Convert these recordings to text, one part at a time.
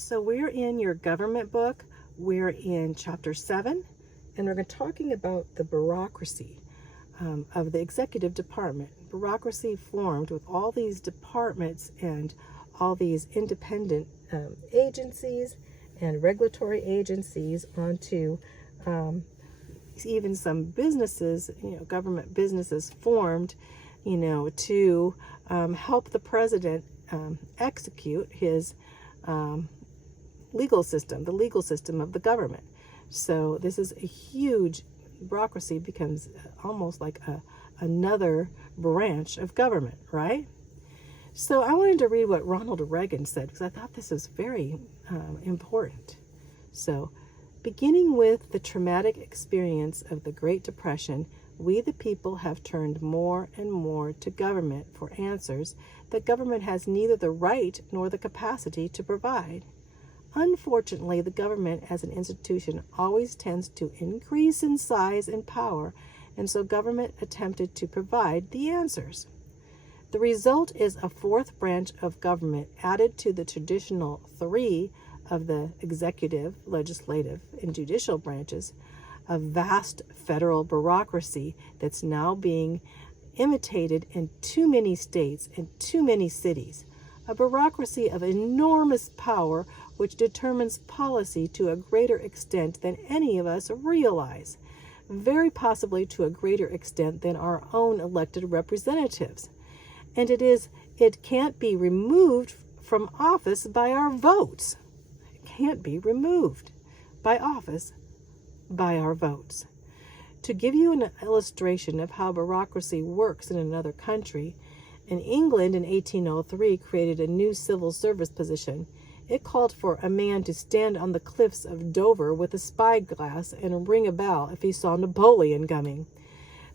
So we're in your government book. We're in chapter 7, and we're talking about the bureaucracy of the executive department. Bureaucracy formed with all these departments and all these independent agencies and regulatory agencies onto even some businesses, government businesses formed, to help the president execute his legal system, the legal system of the government. So this is a huge bureaucracy, becomes almost like another branch of government, right? So I wanted to read what Ronald Reagan said, because I thought this is very important. So, beginning with the traumatic experience of the Great Depression, we the people have turned more and more to government for answers that government has neither the right nor the capacity to provide. Unfortunately, the government as an institution always tends to increase in size and power, and so government attempted to provide the answers. The result is a fourth branch of government added to the traditional three of the executive, legislative, and judicial branches, a vast federal bureaucracy that's now being imitated in too many states and too many cities, a bureaucracy of enormous power which determines policy to a greater extent than any of us realize, very possibly to a greater extent than our own elected representatives. And it can't be removed from office by our votes. It can't be removed by office by our votes. To give you an illustration of how bureaucracy works in another country, in England in 1803 created a new civil service position. It called for a man to stand on the cliffs of Dover with a spyglass and ring a bell if he saw Napoleon coming.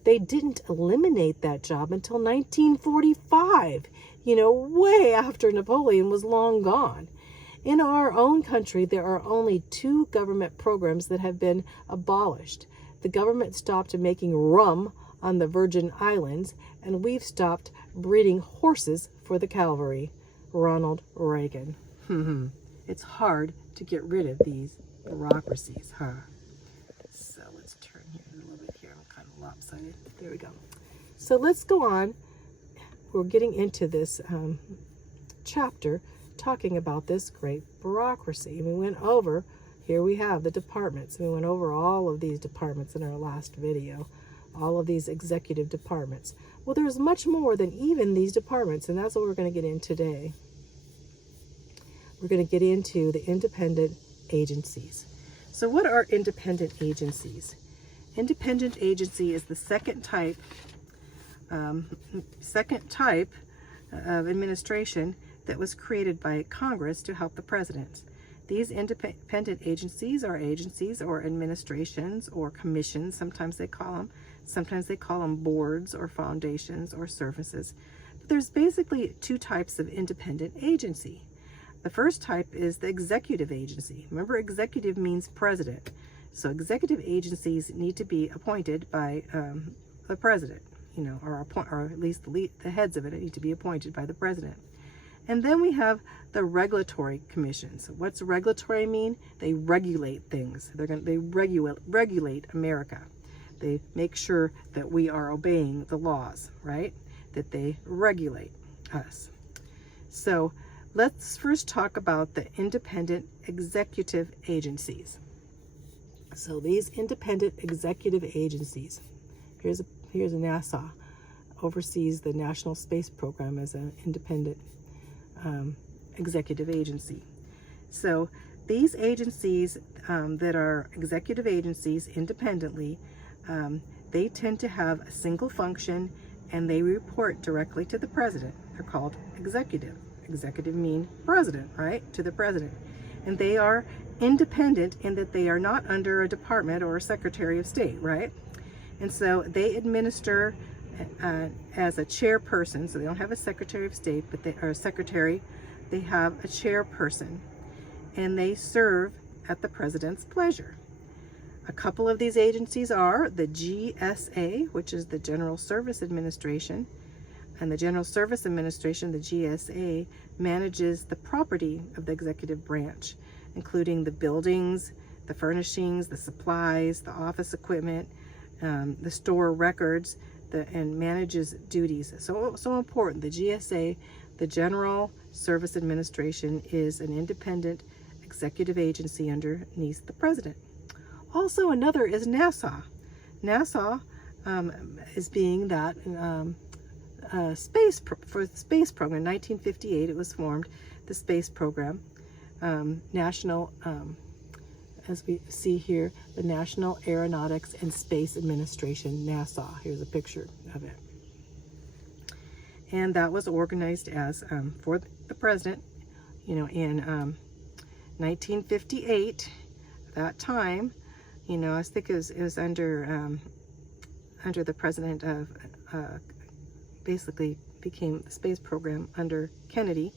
They didn't eliminate that job until 1945, way after Napoleon was long gone. In our own country, there are only 2 government programs that have been abolished. The government stopped making rum on the Virgin Islands, and we've stopped breeding horses for the cavalry. Ronald Reagan. It's hard to get rid of these bureaucracies, huh? So let's turn here a little bit here. I'm kind of lopsided. There we go. So let's go on. We're getting into this chapter talking about this great bureaucracy. We went over, here we have the departments. We went over all of these departments in our last video, all of these executive departments. Well, there's much more than even these departments, and that's what we're going to get in today. We're going to get into the independent agencies. So what are independent agencies? Independent agency is the second type of administration that was created by Congress to help the president. These independent agencies are agencies or administrations or commissions, sometimes they call them. Sometimes they call them boards or foundations or services. But there's basically 2 types of independent agency. The first type is the executive agency. Remember, executive means president. So executive agencies need to be appointed by the president, or at least the heads of it need to be appointed by the president. And then we have the regulatory commissions. What's regulatory mean? They regulate things. They regulate America. They make sure that we are obeying the laws, right? That they regulate us. So let's first talk about the independent executive agencies. So these independent executive agencies, here's a NASA, oversees the National Space Program as an independent executive agency. So these agencies that are executive agencies independently, they tend to have a single function and they report directly to the president. They're called executive. Executive mean president, right? To the president. And they are independent in that they are not under a department or a secretary of state, right? And so they administer as a chairperson, so they don't have a secretary of state, but they are a secretary. They have a chairperson, and they serve at the president's pleasure. A couple of these agencies are the GSA, which is the General Service Administration, And the General Service Administration, the GSA, manages the property of the executive branch, including the buildings, the furnishings, the supplies, the office equipment, the store records, and manages duties. So important. The GSA, the General Service Administration, is an independent executive agency underneath the president. Also, another is NASA. NASA is being that for the space program. In 1958, it was formed, the space program, national. As we see here, the National Aeronautics and Space Administration, NASA. Here's a picture of it. And that was organized as for the president, in 1958. That time, I think it was under the president of, basically became the space program under Kennedy.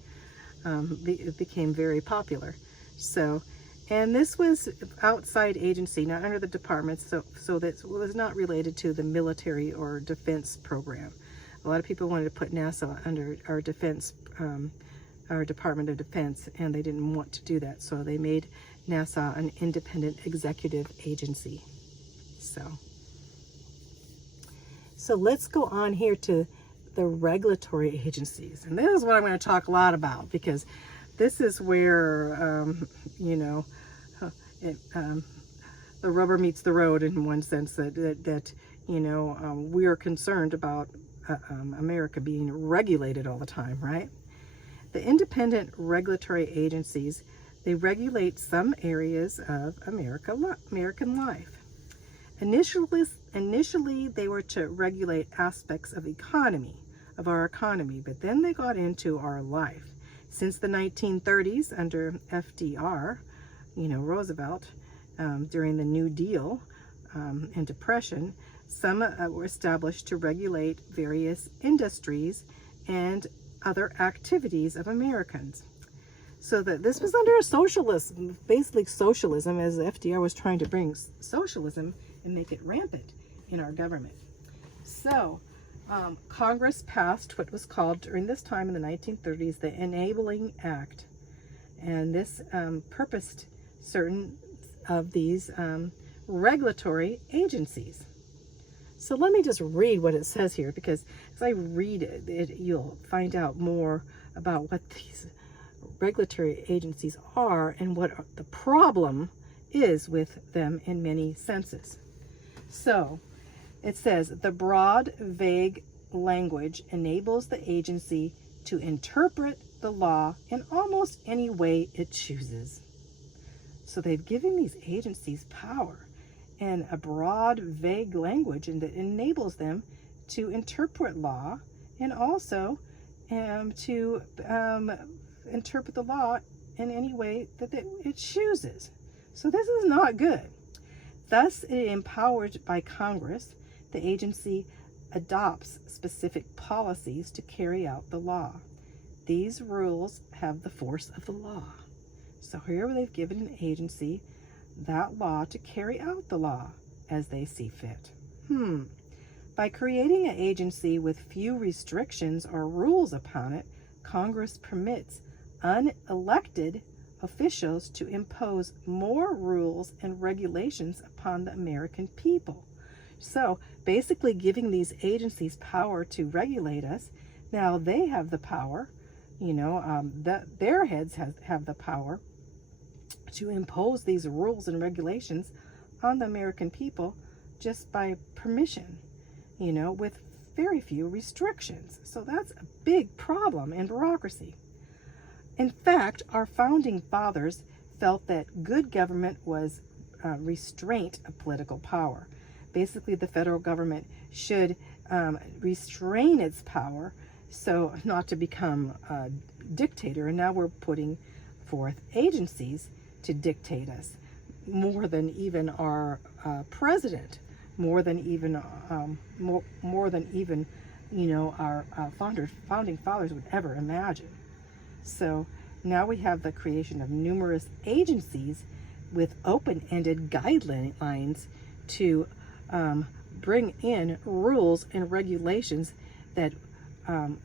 It became very popular. So. And this was outside agency, not under the department, so that was not related to the military or defense program. A lot of people wanted to put NASA under our defense, our Department of Defense, and they didn't want to do that, so they made NASA an independent executive agency. So let's go on here to the regulatory agencies, and this is what I'm going to talk a lot about, because this is where, the rubber meets the road, in one sense, that we are concerned about America being regulated all the time, right? The independent regulatory agencies, they regulate some areas of American life. Initially, they were to regulate aspects of our economy, but then they got into our life. Since the 1930s, under FDR, Roosevelt, during the New Deal and Depression, some were established to regulate various industries and other activities of Americans. So that this was under a socialism, basically socialism, as FDR was trying to bring socialism and make it rampant in our government. So Congress passed what was called, during this time in the 1930s, the Enabling Act. And this purposed certain of these regulatory agencies. So let me just read what it says here, because as I read it, you'll find out more about what these regulatory agencies are and what the problem is with them in many senses. So it says, the broad, vague language enables the agency to interpret the law in almost any way it chooses. So they've given these agencies power and a broad, vague language, and that enables them to interpret law and also to interpret the law in any way that it chooses. So this is not good. Thus, empowered by Congress, the agency adopts specific policies to carry out the law. These rules have the force of the law. So here they've given an agency that law to carry out the law as they see fit. By creating an agency with few restrictions or rules upon it, Congress permits unelected officials to impose more rules and regulations upon the American people. So basically giving these agencies power to regulate us. Now they have the power, their heads have the power to impose these rules and regulations on the American people just by permission, with very few restrictions. So that's a big problem in bureaucracy. In fact, our founding fathers felt that good government was restraint of political power. Basically, the federal government should restrain its power so not to become a dictator. And now we're putting forth agencies to dictate us, more than even our president, more than even our founding fathers would ever imagine. So now we have the creation of numerous agencies with open-ended guidelines to bring in rules and regulations that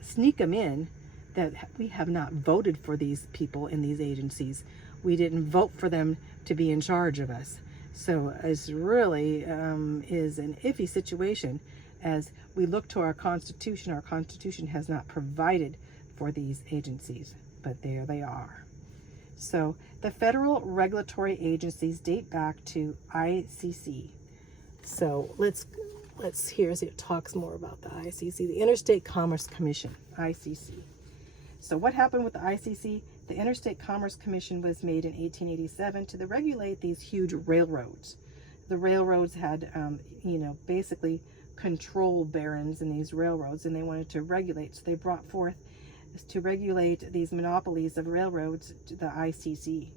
sneak them in, that we have not voted for these people in these agencies. We didn't vote for them to be in charge of us. So it's really is an iffy situation as we look to our Constitution. Our Constitution has not provided for these agencies, but there they are. So the federal regulatory agencies date back to ICC. So let's hear as it talks more about the ICC, the Interstate Commerce Commission, ICC. So what happened with the ICC? The Interstate Commerce Commission was made in 1887 to regulate these huge railroads. The railroads had, basically control barons in these railroads, and they wanted to regulate. So they brought forth to regulate these monopolies of railroads to the ICC.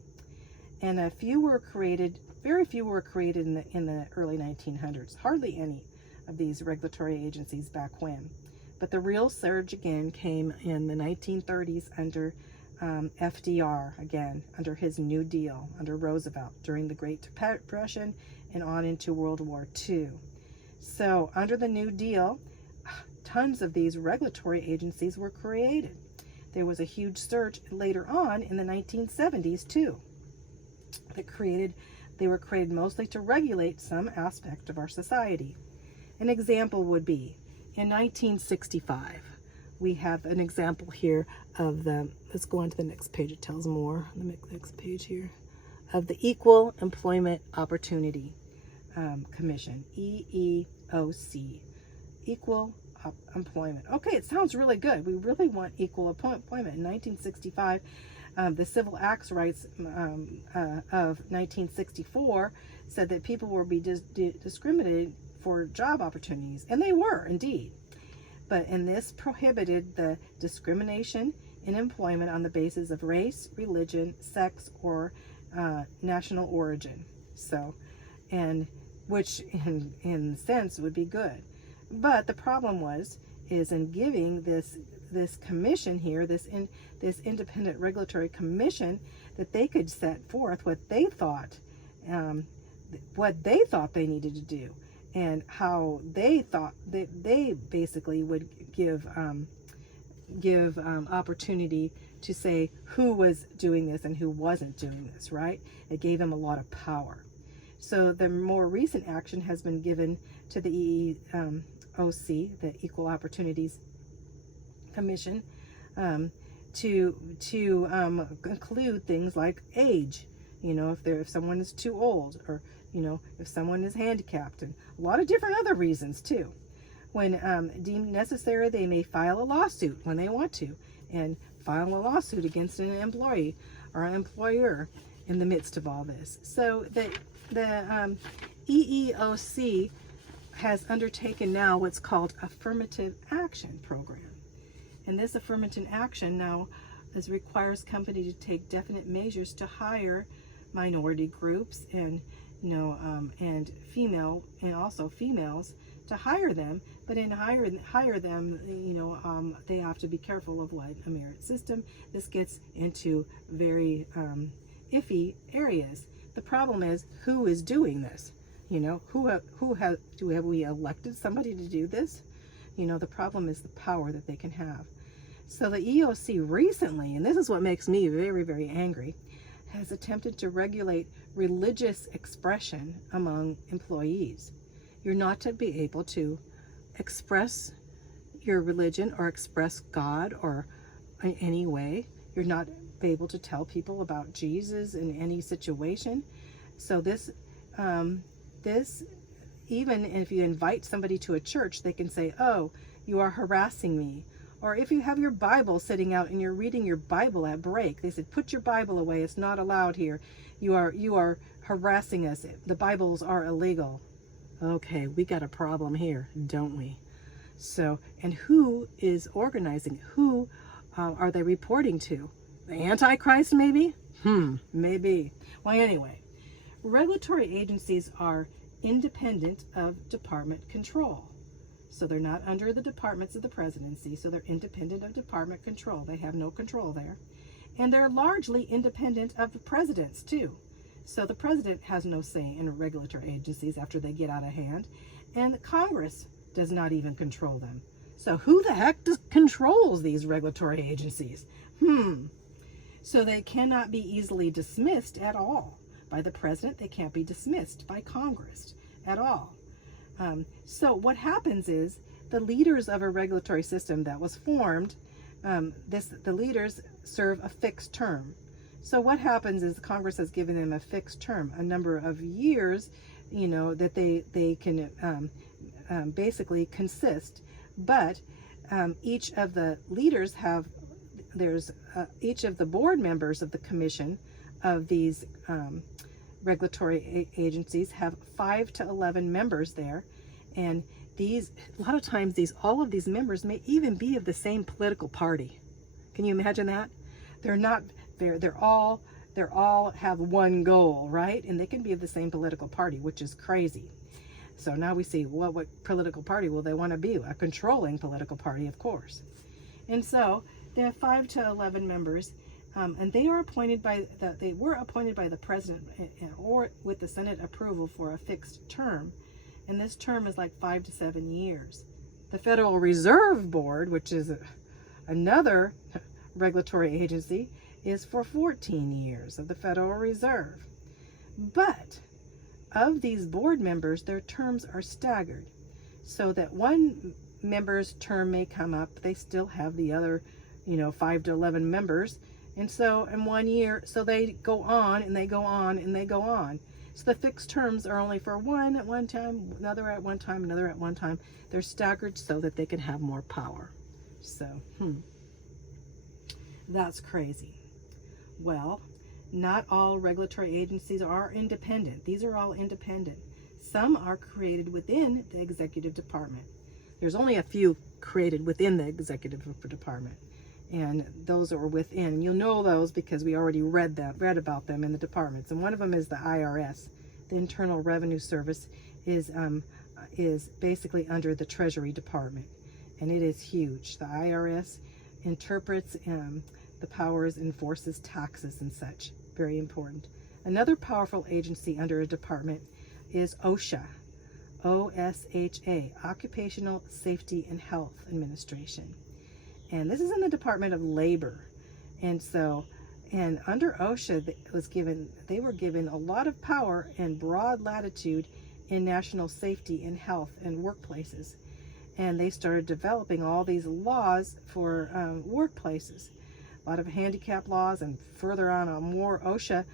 And very few were created in the early 1900s. Hardly any of these regulatory agencies back when. But the real surge again came in the 1930s under FDR, again, under his New Deal, under Roosevelt, during the Great Depression and on into World War II. So under the New Deal, tons of these regulatory agencies were created. There was a huge surge later on in the 1970s too. They were created mostly to regulate some aspect of our society. An example would be in 1965. We have an example here of let's go on to the next page, it tells more, the next page here, of the Equal Employment Opportunity Commission, EEOC, Equal Employment. Okay, it sounds really good. We really want equal employment. In 1965, the Civil Acts Rights of 1964 said that people were discriminated for job opportunities, and they were indeed. And this prohibited the discrimination in employment on the basis of race, religion, sex, or national origin. So, and which in a sense would be good. But the problem is in giving this commission here, this independent regulatory commission, that they could set forth what they thought they needed to do, and how they thought that they basically would give opportunity to say who was doing this and who wasn't doing this, right? It gave them a lot of power. So the more recent action has been given to the EEOC, the Equal Opportunities Commission, to include things like age. If someone is too old, or if someone is handicapped, and a lot of different other reasons too. When deemed necessary, they may file a lawsuit when they want to, and file a lawsuit against an employee or an employer in the midst of all this. So the EEOC has undertaken now what's called affirmative action program. And this affirmative action now requires companies to take definite measures to hire minority groups and and also females, to hire them. But in hire them, they have to be careful of what a merit system. This gets into very iffy areas. The problem is, who is doing this? Have we elected somebody to do this? The problem is the power that they can have. So the EEOC recently, and this is what makes me very, very angry, has attempted to regulate religious expression among employees. You're not to be able to express your religion or express God or in any way. You're not able to tell people about Jesus in any situation. So this even if you invite somebody to a church, they can say, "Oh, you are harassing me." Or if you have your Bible sitting out and you're reading your Bible at break, they said, "Put your Bible away. It's not allowed here. You are harassing us. The Bibles are illegal." Okay, we got a problem here, don't we? So, and who is organizing? Who are they reporting to? The Antichrist, maybe? Maybe. Well, anyway, regulatory agencies are independent of department control. So they're not under the departments of the presidency, so they're independent of department control. They have no control there. And they're largely independent of the presidents, too. So the president has no say in regulatory agencies after they get out of hand. And Congress does not even control them. So who the heck controls these regulatory agencies? So they cannot be easily dismissed at all by the president. They can't be dismissed by Congress at all. So what happens is the leaders of a regulatory system that was formed, the leaders serve a fixed term. So what happens is Congress has given them a fixed term, a number of years, that they can basically consist. But each of the leaders each of the board members of the commission of these regulatory agencies have 5 to 11 members there, and a lot of times all of these members may even be of the same political party. Can you imagine that? They're all have one goal, right? And they can be of the same political party, which is crazy. So now we see what political party will they want to be? A controlling political party, of course. And so they have 5 to 11 members, and they were appointed by the president or with the Senate approval for a fixed term. And this term is like 5 to 7 years. The Federal Reserve Board, which is another regulatory agency, is for 14 years of the Federal Reserve. But of these board members, their terms are staggered, so that one member's term may come up, they still have the other 5 to 11 members, and so in 1 year, so they go on and they go on and they go on. So the fixed terms are only for one at one time, another at one time, another at one time. They're staggered so that they can have more power. So that's crazy. Well, not all regulatory agencies are independent. These are all independent. Some are created within the executive department. There's only a few created within the executive department, and those are within. And you'll know those because we already read about them in the departments. And one of them is the IRS. The Internal Revenue Service is basically under the Treasury Department, and it is huge. The IRS interprets the powers, enforces taxes and such. Very important. Another powerful agency under a department is OSHA, OSHA, Occupational Safety and Health Administration. And this is in the Department of Labor. And under OSHA, they were given a lot of power and broad latitude in national safety and health and workplaces. And they started developing all these laws for workplaces. A lot of handicap laws, and further on, more OSHA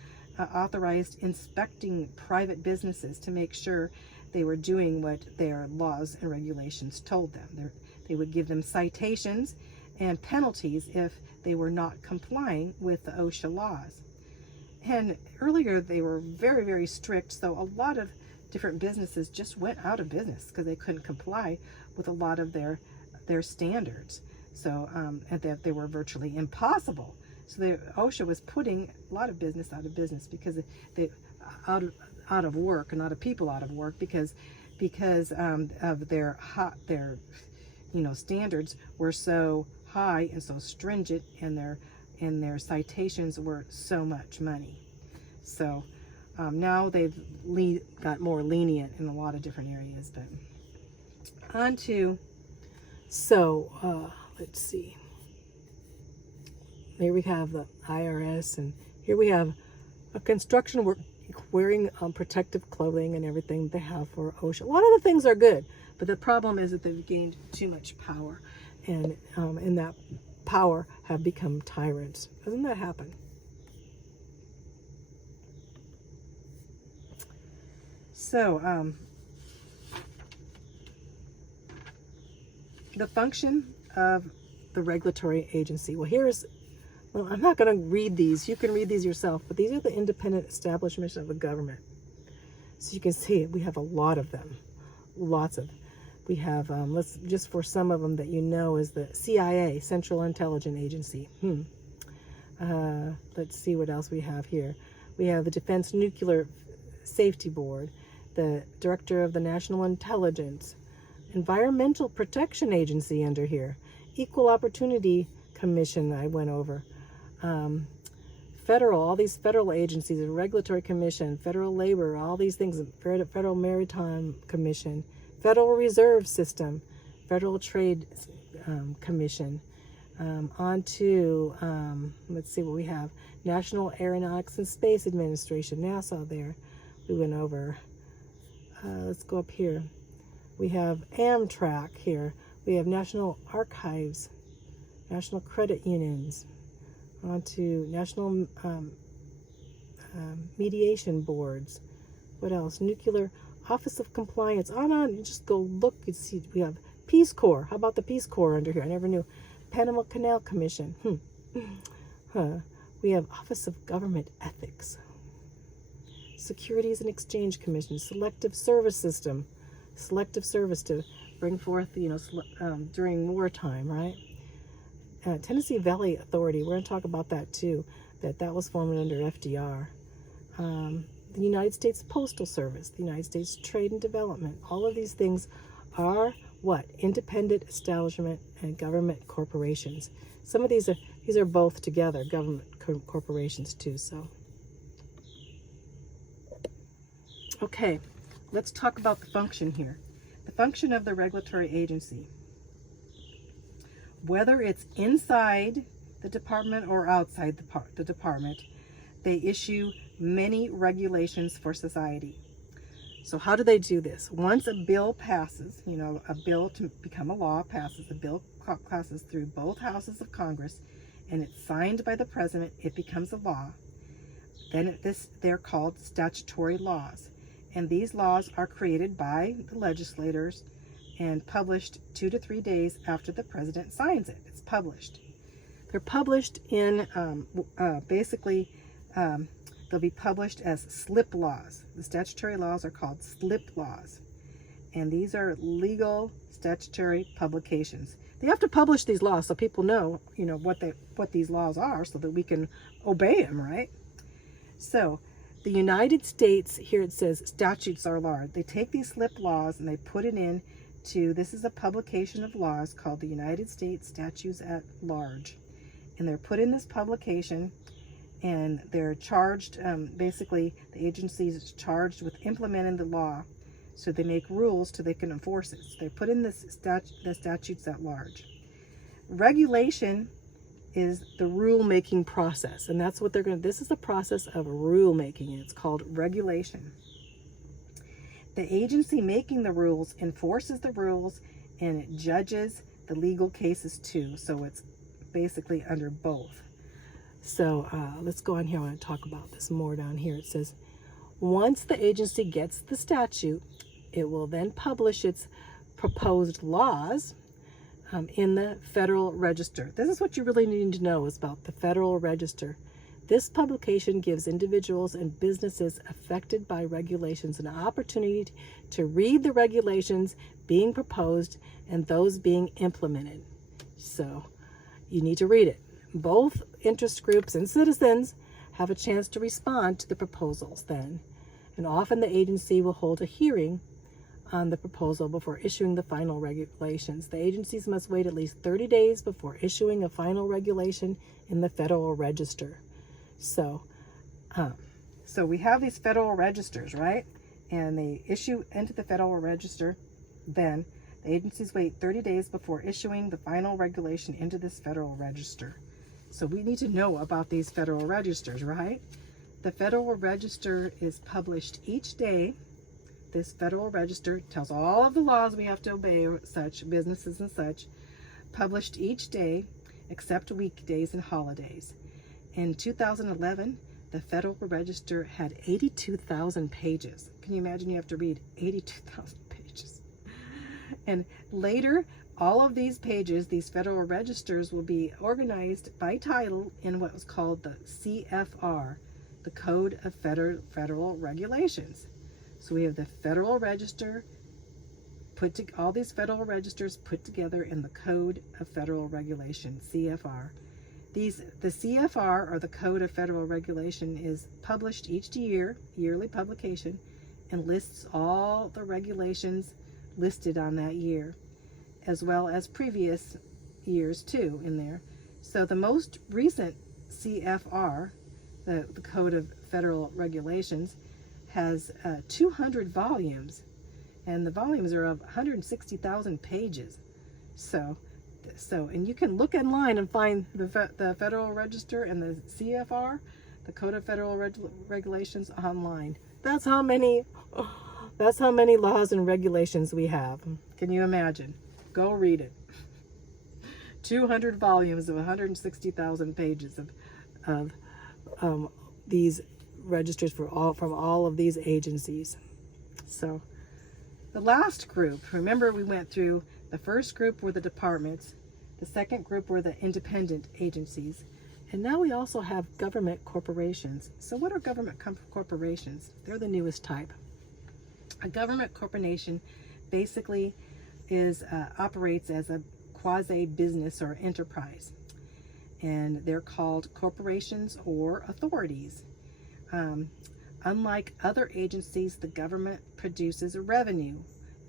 authorized inspecting private businesses to make sure they were doing what their laws and regulations told them. They would give them citations and penalties if they were not complying with the OSHA laws. And earlier they were very, very strict, so a lot of different businesses just went out of business because they couldn't comply with a lot of their standards. So, and that they were virtually impossible. So OSHA was putting a lot of business out of business because they out of work, and a lot of people out of work because of their standards were so high and so stringent, and their citations were so much money. So now they've got more lenient in a lot of different areas. But on to let's see. Here we have the IRS, and here we have a construction work wearing protective clothing and everything they have for OSHA. A lot of the things are good, but the problem is that they've gained too much power, and in that power have become tyrants. Doesn't that happen? So the function of the regulatory agency. Well, I'm not going to read these. You can read these yourself, but these are the independent establishments of the government. So you can see we have a lot of them. We have, just for some of them that is the CIA, Central Intelligence Agency. Let's see what else we have here. We have the Defense Nuclear Safety Board, the Director of the National Intelligence, Environmental Protection Agency under here, Equal Opportunity Commission I went over, all these federal agencies, the Regulatory Commission, Federal Labor, all these things, Federal Maritime Commission, Federal Reserve System, Federal Trade Commission, on to, let's see what we have, National Aeronautics and Space Administration, NASA there. We went over. Let's go up here. We have Amtrak here. We have National Archives, National Credit Unions, on to National Mediation Boards. What else? Nuclear Office of Compliance. On. You just go look and see. We have Peace Corps. How about the Peace Corps under here? I never knew. Panama Canal Commission. We have Office of Government Ethics. Securities and Exchange Commission. Selective Service System. Selective service to bring forth, during wartime, right? Tennessee Valley Authority. We're going to talk about that too. That was formed under FDR. The United States Postal Service, the United States Trade and Development. All of these things are what? Independent establishment and government corporations. Some of these are both together, government corporations too. So, okay, let's talk about the function here. The function of the regulatory agency. Whether it's inside the department or outside the department, they issue many regulations for society. So how do they do this? Once a bill passes, a bill to become a law passes, the bill passes through both houses of Congress, and it's signed by the president, it becomes a law. Then they're called statutory laws. And these laws are created by the legislators and published 2 to 3 days after the president signs it. It's published. They're published in, they'll be published as slip laws. The statutory laws are called slip laws. And these are legal statutory publications. They have to publish these laws so people know, what these laws are so that we can obey them, right? So, the United States, here it says statutes are law. They take these slip laws and they put it in to, this is a publication of laws called the United States Statutes at Large. And they're put in this publication and they're charged, basically the agency is charged with implementing the law. So they make rules so they can enforce it. So they put in the statutes at large. Regulation is the rule-making process, and that's what this is the process of rule-making. It's called regulation. The agency making the rules enforces the rules, and it judges the legal cases too, so it's basically under both. So let's go on here. I want to talk about this more down here. It says, once the agency gets the statute, it will then publish its proposed laws in the Federal Register. This is what you really need to know is about the Federal Register. This publication gives individuals and businesses affected by regulations an opportunity to read the regulations being proposed and those being implemented. So you need to read it. Both interest groups and citizens have a chance to respond to the proposals then. And often the agency will hold a hearing on the proposal before issuing the final regulations. The agencies must wait at least 30 days before issuing a final regulation in the Federal Register. So we have these Federal Registers, right? And they issue into the Federal Register. Then the agencies wait 30 days before issuing the final regulation into this Federal Register. So we need to know about these Federal Registers, right? The Federal Register is published each day. This Federal Register tells all of the laws we have to obey, or such, businesses and such, published each day except weekdays and holidays. In 2011, the Federal Register had 82,000 pages. Can you imagine you have to read 82,000 pages? And later, all of these pages, these Federal Registers, will be organized by title in what was called the CFR, the Code of Federal Regulations. So we have the Federal Register, all these Federal Registers put together in the Code of Federal Regulation, CFR. The CFR, or the Code of Federal Regulation, is published each year, yearly publication, and lists all the regulations listed on that year, as well as previous years too in there. So the most recent CFR, the Code of Federal Regulations, has 200 volumes, and the volumes are of 160,000 pages. So, and you can look online and find the Federal Register and the CFR, the Code of Federal Regulations online. That's how many laws and regulations we have. Can you imagine? Go read it. 200 volumes of 160,000 pages of these registers from all of these agencies. So the last group, remember we went through, the first group were the departments, the second group were the independent agencies, and now we also have government corporations. So what are government corporations? They're the newest type. A government corporation basically operates as a quasi-business or enterprise, and they're called corporations or authorities. Unlike other agencies, the government produces revenue.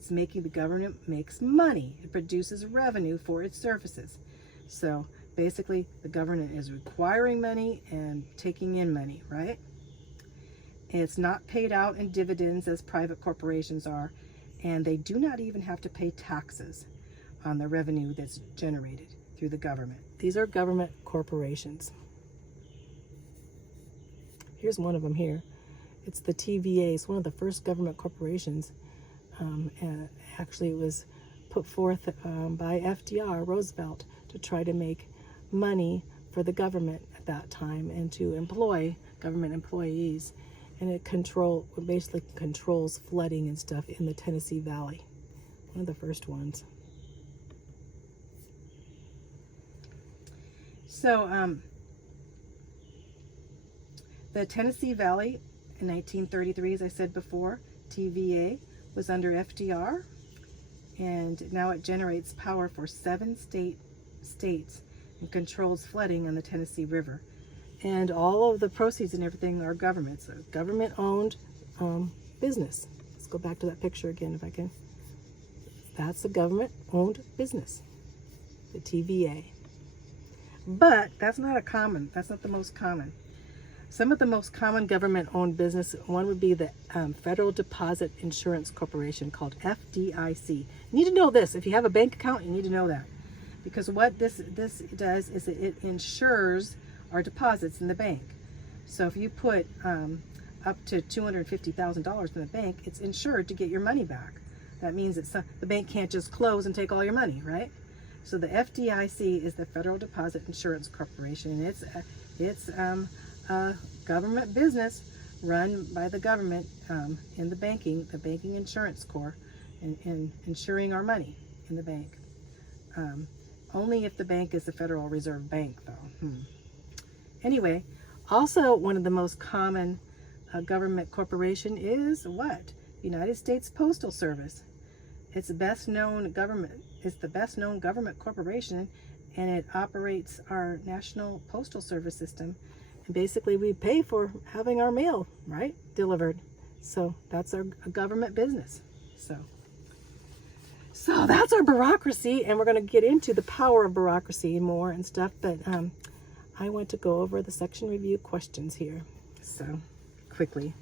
The government makes money. It produces revenue for its services. So basically, the government is requiring money and taking in money, right? It's not paid out in dividends as private corporations are, and they do not even have to pay taxes on the revenue that's generated through the government. These are government corporations. Here's one of them here. It's the TVA. It's one of the first government corporations. And actually, it was put forth by FDR, Roosevelt, to try to make money for the government at that time and to employ government employees. And it basically controls flooding and stuff in the Tennessee Valley. One of the first ones. So the Tennessee Valley in 1933, as I said before, TVA was under FDR, and now it generates power for 7 states and controls flooding on the Tennessee River. And all of the proceeds and everything are government, so government-owned business. Let's go back to that picture again if I can. That's a government-owned business, the TVA. But that's not the most common. Some of the most common government-owned business, one would be the Federal Deposit Insurance Corporation, called FDIC. You need to know this. If you have a bank account, you need to know that. Because what this does is it insures our deposits in the bank. So if you put up to $250,000 in the bank, it's insured to get your money back. That means the bank can't just close and take all your money, right? So the FDIC is the Federal Deposit Insurance Corporation, and it's a government business run by the government in the banking insurance corps, and insuring our money in the bank. Only if the bank is the Federal Reserve Bank, though. Anyway, also one of the most common government corporation is what? United States Postal Service. It's the best known government corporation, and it operates our national postal service system. And basically, we pay for having our mail, right, delivered. So that's our government business. So that's our bureaucracy, and we're going to get into the power of bureaucracy more and stuff. But I want to go over the section review questions here. So quickly,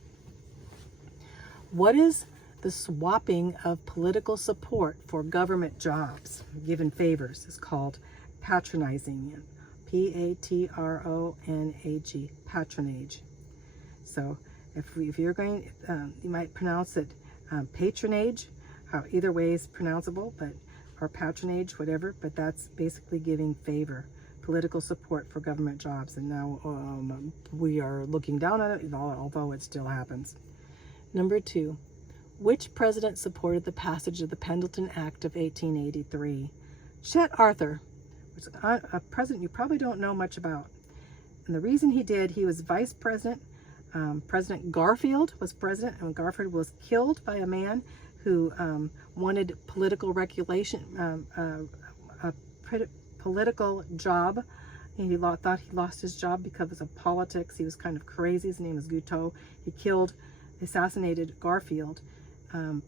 what is the swapping of political support for government jobs given favors is called patronizing. P-A-T-R-O-N-A-G, patronage. So if you're going, you might pronounce it patronage, either way is pronounceable, or patronage, whatever, but that's basically giving favor, political support for government jobs. And now we are looking down on it, although it still happens. Number 2, which president supported the passage of the Pendleton Act of 1883? Chet Arthur was a president you probably don't know much about. And the reason he did, he was vice president. President Garfield was president, and Garfield was killed by a man who wanted political regulation, a political job. And he thought he lost his job because of politics. He was kind of crazy. His name is Guiteau. He assassinated Garfield.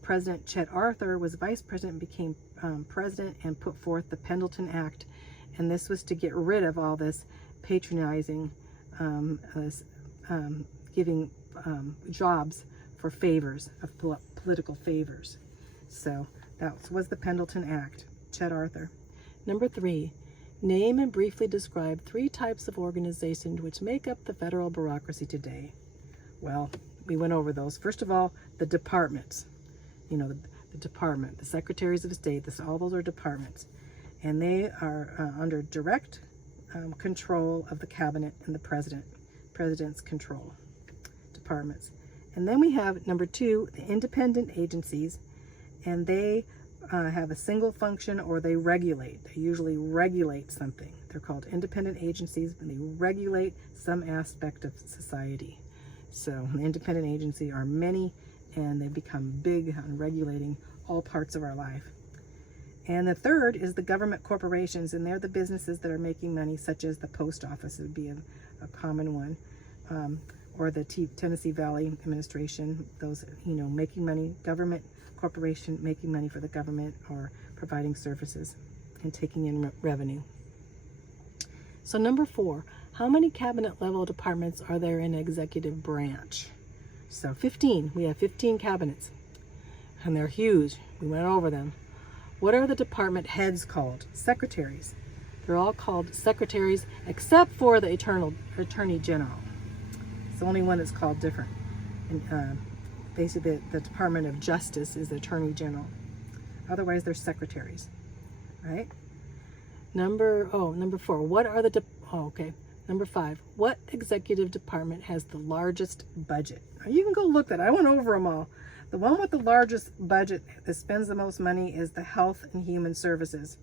President Chet Arthur was vice president and became president and put forth the Pendleton Act. And this was to get rid of all this patronizing, giving jobs for favors, of political favors. So that was the Pendleton Act, Chet Arthur. Number 3, name and briefly describe 3 types of organizations which make up the federal bureaucracy today. Well, we went over those. First of all, the departments. You know, the department, the secretaries of state, all those are departments. And they are under direct control of the cabinet and the president's control, departments. And then we have number 2, the independent agencies, and they have a single function, or they regulate. They usually regulate something. They're called independent agencies, and they regulate some aspect of society. So the independent agency are many, and they become big on regulating all parts of our life. And the third is the government corporations, and they're the businesses that are making money, such as the post office would be a common one, or the Tennessee Valley Administration, those, you know, making money, government corporation making money for the government, or providing services and taking in revenue. So number 4, how many cabinet level departments are there in the executive branch? So 15, we have 15 cabinets, and they're huge. We went over them. What are the department heads called? Secretaries. They're all called secretaries, except for the Attorney General. It's the only one that's called different. And, basically, the Department of Justice is the Attorney General. Otherwise, they're secretaries, right? Number 4. What are the Number 5. What executive department has the largest budget? Now, you can go look at it. I went over them all. The one with the largest budget that spends the most money is the Health and Human Services,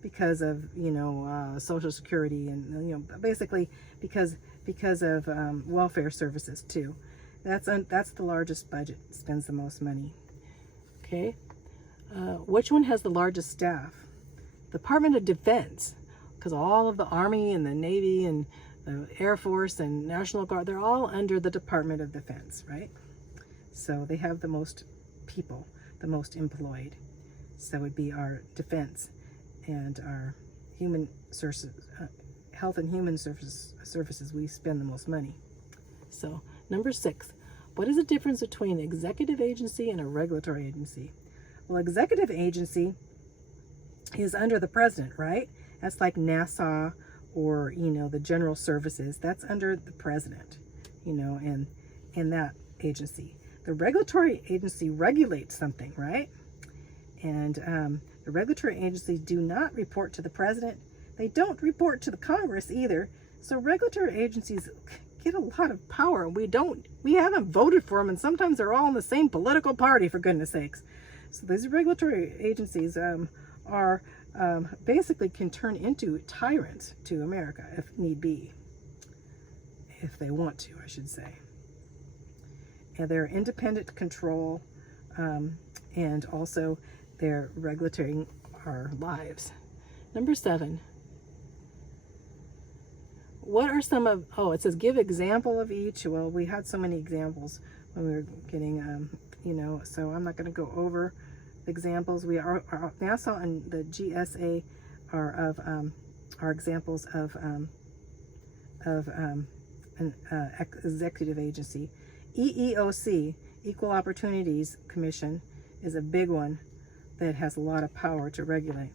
because of, you know, Social Security, and, you know, basically because of welfare services too. That's the largest budget, spends the most money. Okay, which one has the largest staff? Department of Defense, because all of the Army and the Navy and the Air Force and National Guard, they're all under the Department of Defense, right? So they have the most people, the most employed. So it would be our defense and our human services, health and human services, we spend the most money. So number 6, what is the difference between an executive agency and a regulatory agency? Well, executive agency is under the president, right? That's like NASA, or, you know, the general services. That's under the president, you know, and in that agency. The regulatory agency regulates something, right? And the regulatory agencies do not report to the president. They don't report to the Congress either. So regulatory agencies get a lot of power. We haven't voted for them, and sometimes they're all in the same political party, for goodness sakes. So these regulatory agencies are basically can turn into tyrants to America if need be, if they want to, I should say. And they're independent control, and also they're regulating our lives. Number 7. What are some of, it says give example of each. Well, we had so many examples when we were getting, you know, so I'm not going to go over examples. Our NASA and the GSA are examples of an executive agency. EEOC, Equal Opportunities Commission, is a big one that has a lot of power to regulate,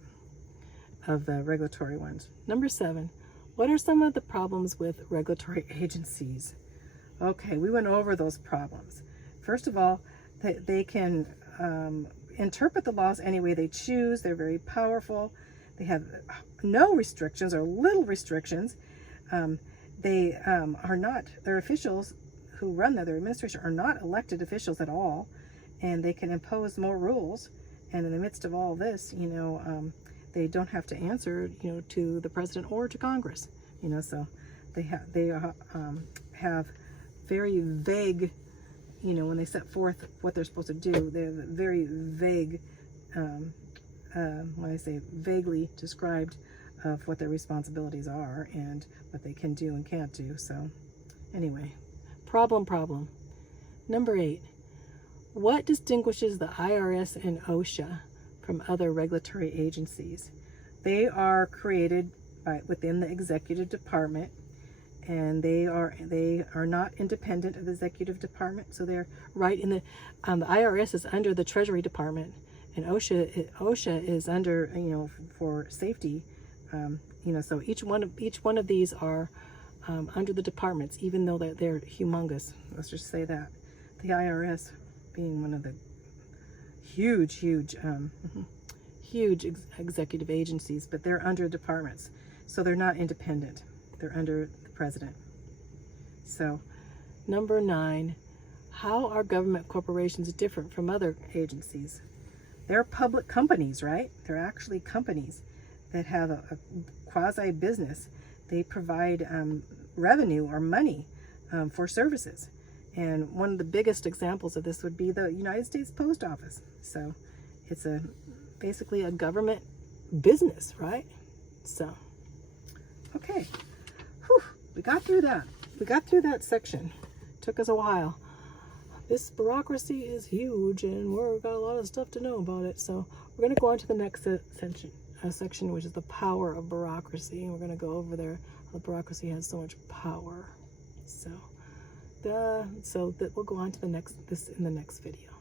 of the regulatory ones. Number 7, what are some of the problems with regulatory agencies? Okay, we went over those problems. First of all, they can interpret the laws any way they choose. They're very powerful. They have no restrictions, or little restrictions. They are not, their officials who run their administration are not elected officials at all, and they can impose more rules. And in the midst of all this, you know, they don't have to answer, you know, to the president or to Congress, you know. So they have very vague, you know, when they set forth what they're supposed to do, they have very vague, when I say vaguely described, of what their responsibilities are and what they can do and can't do. So anyway, problem. Number 8, what distinguishes the IRS and OSHA from other regulatory agencies? They are created within the executive department, and they are not independent of the executive department. So they're right in the IRS is under the Treasury Department, and OSHA is under, you know, for safety, So each one of these are under the departments, even though they're humongous. Let's just say that. The IRS being one of the huge executive agencies, but they're under departments. So they're not independent. They're under the president. So, number 9, how are government corporations different from other agencies? They're public companies, right? They're actually companies that have a quasi-business. They provide revenue or money for services. And one of the biggest examples of this would be the United States Post Office. So it's basically a government business, right? So, okay. Whew, we got through that. We got through that section. Took us a while. This bureaucracy is huge, and we've got a lot of stuff to know about it. So we're going to go on to the next section, which is the power of bureaucracy. And we're going to go over there. The bureaucracy has so much power. So we'll go on to this in the next video.